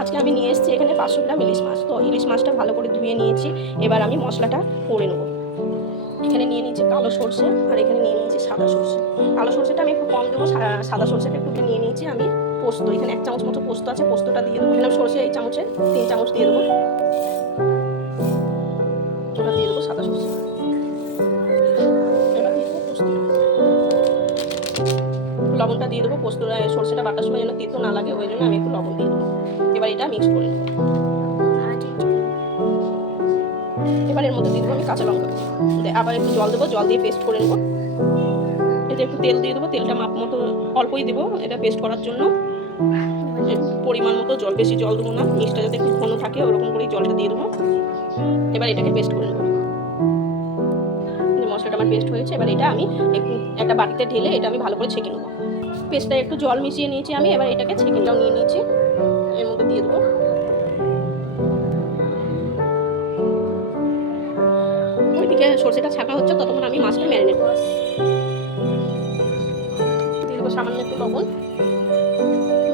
আজকে আমি নিয়ে এসেছি এখানে পাঁচশো গ্রাম ইলিশ মাছ। তো ইলিশ মাছটা ভালো করে ধুয়ে নিয়েছি। এবার আমি মশলাটা করে নেব। এখানে নিয়ে নিয়েছি কালো সর্ষে আর এখানে নিয়ে নিয়েছি সাদা সর্ষে। কালো সর্ষেটা আমি একটু কম দেবো সাদা সর্ষেটা একটু নিয়ে নিয়েছি আমি পোস্ত। এখানে এক চামচ মতো পোস্ত আছে, পোস্তটা দিয়ে দেবো। এখানে সর্ষে এই চামচে, তিন চামচ দিয়ে দেবো। ওটা দিয়ে দেবো সাদা পোস্তটা। লবণটা দিয়ে দেবো পোস্ত সর্ষেটা বাটার সময় যেন তেতো না লাগে, ওই জন্য আমি একটু লবণ দিয়ে দেবো। এবার এটা মিক্স করে নেব। এবার এর মধ্যে দিয়ে দেবো আমি কাঁচা লঙ্কা। আবার একটু জল দেবো, জল দিয়ে পেস্ট করে নেব। এতে একটু তেল দিয়ে দেবো, তেলটা মাপ মতো অল্পই দেবো এটা পেস্ট করার জন্য। পরিমাণ মতো জল, বেশি জল দেবো না মিক্সটা যাতে একটু ঘন থাকে, ওরকম করেই জলটা দিয়ে দেবো। এবার এটাকে পেস্ট করে নেব। মশলাটা আমার পেস্ট হয়েছে, এবার এটা আমি একটা বাটিতে ঢেলে এটা আমি ভালো করে ছেঁকে নেব। পেস্টটা একটু জল মিশিয়ে নিয়েছি আমি, এবার এটাকে ছেঁকেটাও নিয়ে নিয়েছি। এর মধ্যে দিয়ে দেবো। ওইদিকে সর্ষেটা ছাকা হচ্ছে, ততক্ষণ আমি মাছটা ম্যারিনেট করব দিয়ে দেবো সামান্য একটু লবণ।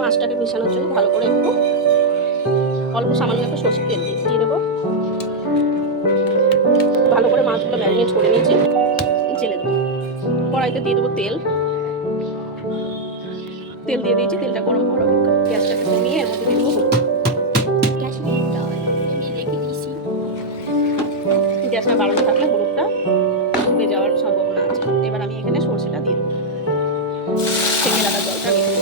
মাছটাকে মেশানোর জন্য ভালো করে একটু অল্প সামান্য একটু সর্ষের তেল দিয়ে দেবো। ভালো করে মাছগুলো ম্যারিনেট করে নিয়েছি, জেলে দেবো। কড়াইতে দিয়ে দেবো তেল। তেল দিয়ে দিয়েছি তেলটা গরম করা হোক গ্যাসটাকে কমিয়ে এর মধ্যে দিয়ে দেবো গ্যাসটা বাড়ানো থাকলে হলুদটা উড়ে যাওয়ার সম্ভাবনা আছে। এবার আমি এখানে সর্ষেটা দিয়ে দেবো। থেকে রাখা জলটা দেবো।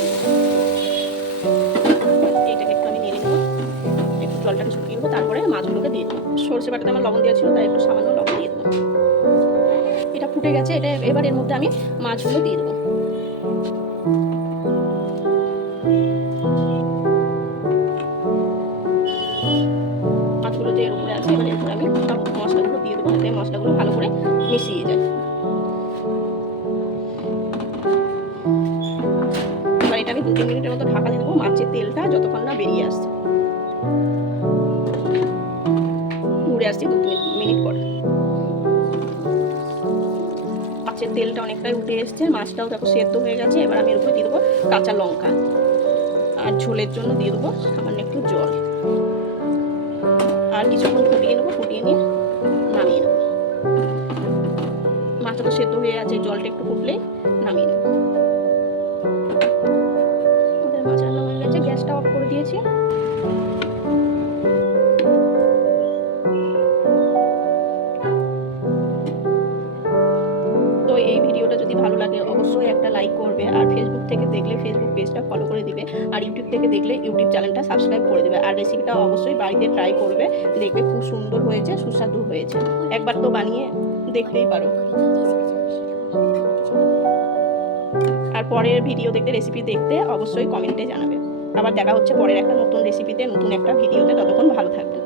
এইটাকে একটু আমি নেড়ে নেব। একটু জলটাকে শুকিয়ে নেব তারপরে মাছগুলোকে দিয়ে দেবো। সর্ষে বাটাতে আমার লবণ দেওয়া ছিল তাই একটু সামান্য লবণ দিয়ে দেবো। এটা ফুটে গেছে এটা এবার এর মধ্যে আমি মাছগুলো দিয়ে দেবো। দিয়ে দেবো যাতে মশলাগুলো ভালো করে মিশিয়ে যায়। এবার এটা আমি দু তিন মিনিটের মতো ঢাকা দিয়ে দেবো, মাছের তেলটা যতক্ষণ না বেরিয়ে আসছে। উড়ে আসছি দু তিন মিনিট পর। মাছের তেলটা অনেকটাই উঠে এসছে, মাছটাও দেখো সেদ্ধ হয়ে গেছে। এবার আমি এর উপরে দিয়ে দেবো কাঁচা লঙ্কা। আর ঝোলের জন্য দিয়ে দেবো সামান্য একটু জল। মাছটা সেদ্ধ হয়ে আছে, জলটা একটু ফুটলেই নামিয়ে নেব। গ্যাসটা অফ করে দিয়েছি। তো এই ভিডিওটা যদি ভালো লাগে, অবশ্যই একটা লাইক করবে, আর ফেসবুক থেকে দেখলে ফেসবুক পেজটা ফলো করে দিবে, আর ইউটিউব থেকে দেখলে ইউটিউব চ্যানেলটা সাবস্ক্রাইব করে দেবে, আর রেসিপিটা অবশ্যই বাড়িতে ট্রাই করবে, দেখবে খুব সুন্দর হয়েছে, সুস্বাদু হয়েছে। একবার তো বানিয়ে দেখতেই পারো। আর পরের ভিডিও দেখতে রেসিপি দেখতে অবশ্যই কমেন্টে জানাবে। আবার দেখা হচ্ছে পরের একটা নতুন রেসিপিতে নতুন একটা ভিডিওতে ততক্ষণ ভালো থাকবে